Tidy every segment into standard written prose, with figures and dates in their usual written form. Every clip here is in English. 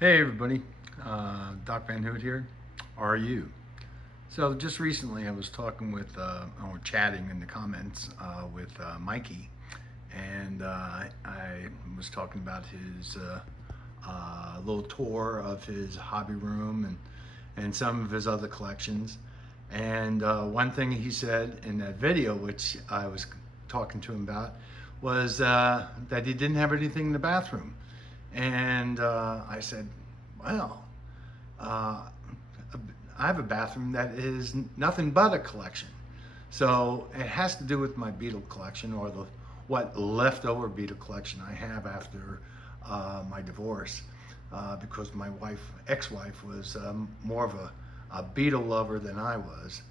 Hey everybody, Doc Van Hoot here. Are you? So just recently I was talking with, or chatting in the comments with Mikey, and I was talking about his little tour of his hobby room and some of his other collections. And one thing he said in that video, which I was talking to him about, was that he didn't have anything in the bathroom. And I said, well, uh, I have a bathroom that is nothing but a collection. So it has to do with my beetle collection, or what leftover beetle collection I have after my divorce, because my ex-wife, was more of a beetle lover than I was.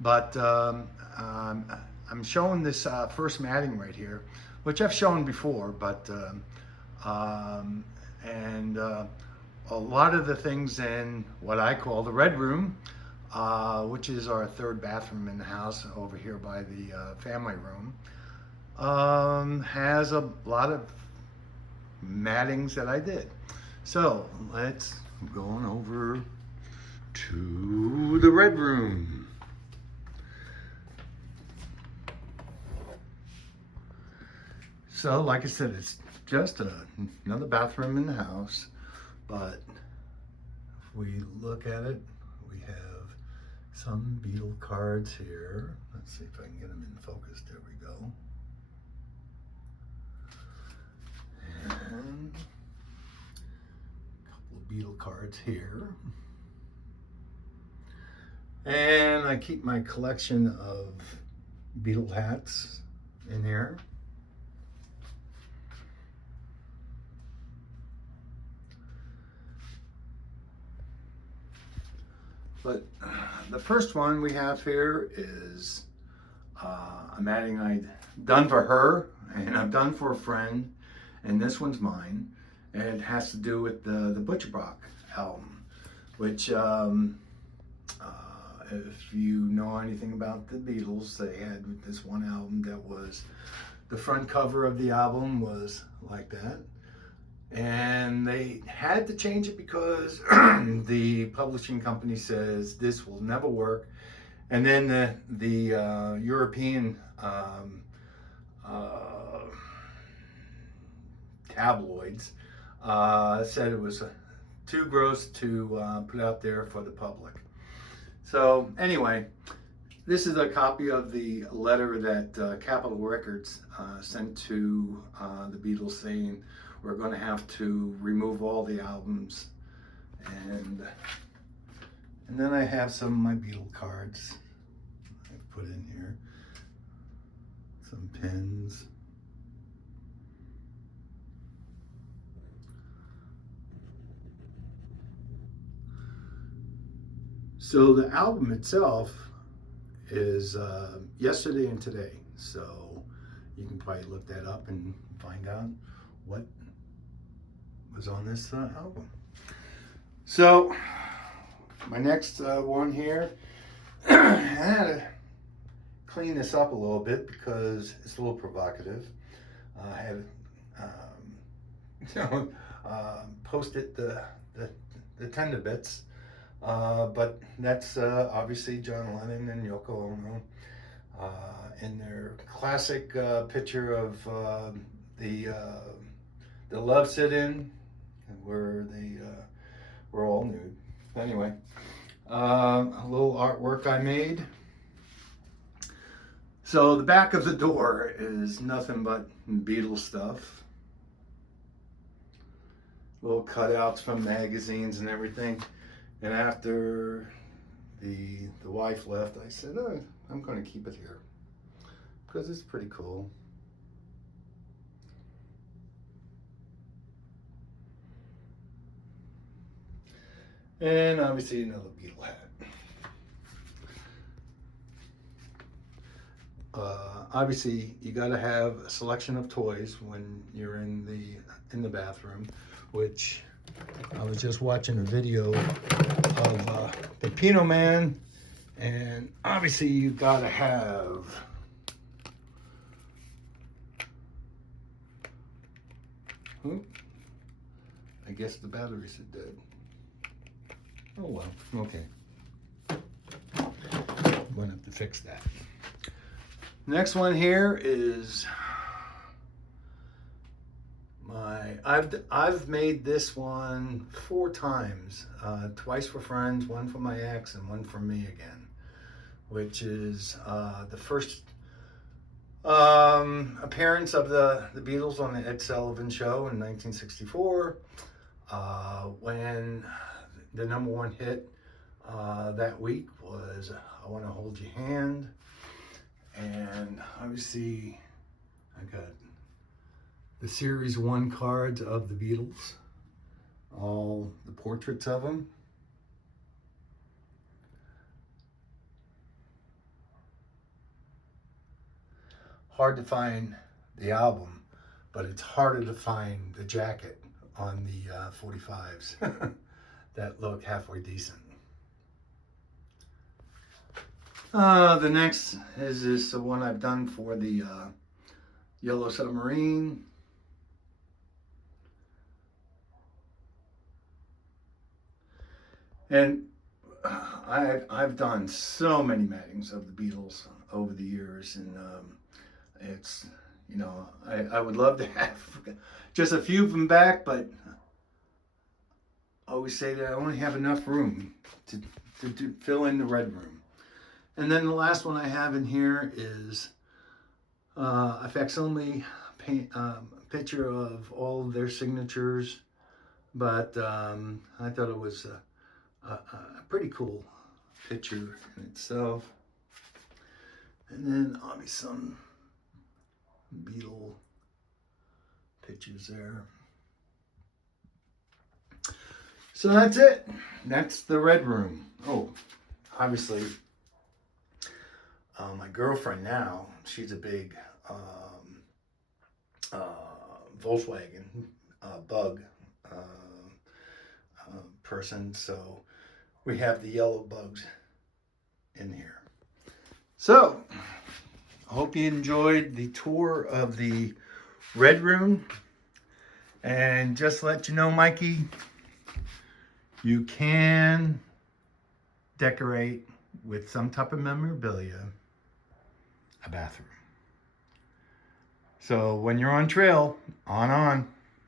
But I'm showing this first matting right here, which I've shown before, but and a lot of the things in what I call the red room, which is our third bathroom in the house over here by the family room, has a lot of mattings that I did. So let's go on over to the red room. So like I said, it's just another bathroom in the house, but if we look at it, we have some beetle cards here. Let's see if I can get them in focus. There we go. And a couple of beetle cards here. And I keep my collection of beetle hats in here. But the first one we have here is a matting I've done for her, and I've done for a friend, and this one's mine. And it has to do with the Butcher Block album, which if you know anything about the Beatles, they had this one album that was, the front cover of the album was like that. And they had to change it because the publishing company says this will never work. And then the European tabloids said it was too gross to put out there for the public. So anyway, this is a copy of the letter that Capitol Records sent to the Beatles, saying we're going to have to remove all the albums. And then I have some of my Beatle cards I've put in here. Some pens. So the album itself is Yesterday and Today. So you can probably look that up and find out what was on this album. So my next one here, I had to clean this up a little bit because it's a little provocative. I had posted the tender bits, but that's obviously John Lennon and Yoko Ono in their classic picture of the love sit-in, where they were all nude. Anyway, a little artwork I made. So the back of the door is nothing but Beatles stuff. Little cutouts from magazines and everything. And after the wife left, I said, oh, I'm going to keep it here because it's pretty cool. And obviously another Beatle hat. Obviously, you got to have a selection of toys when you're in the bathroom, which I was just watching a video of the Pino Man, and obviously you got to have I guess the batteries are dead. Oh well, okay. I'm gonna have to fix that. Next one here is I've made this one 4 times, twice for friends, one for my ex, and one for me again, which is the first appearance of the Beatles on the Ed Sullivan Show in 1964, when the #1 hit that week was "I Want to Hold Your Hand," and obviously I got the Series 1 cards of the Beatles, all the portraits of them. Hard to find the album, but it's harder to find the jacket on the 45s that look halfway decent. The next is this one I've done for the Yellow Submarine. And I've done so many mattings of the Beatles over the years, and it's, you know, I would love to have just a few of them back, but I always say that I only have enough room to fill in the red room. And then the last one I have in here is a facsimile picture of all of their signatures, but I thought it was a pretty cool picture in itself. And then obviously some Beatle pictures there. So that's it. That's the red room. Oh, obviously, my girlfriend now, she's a big Volkswagen Bug person, so we have the yellow bugs in here. So, I hope you enjoyed the tour of the red room. And just to let you know, Mikey, you can decorate with some type of memorabilia a bathroom. So when you're on trail, on.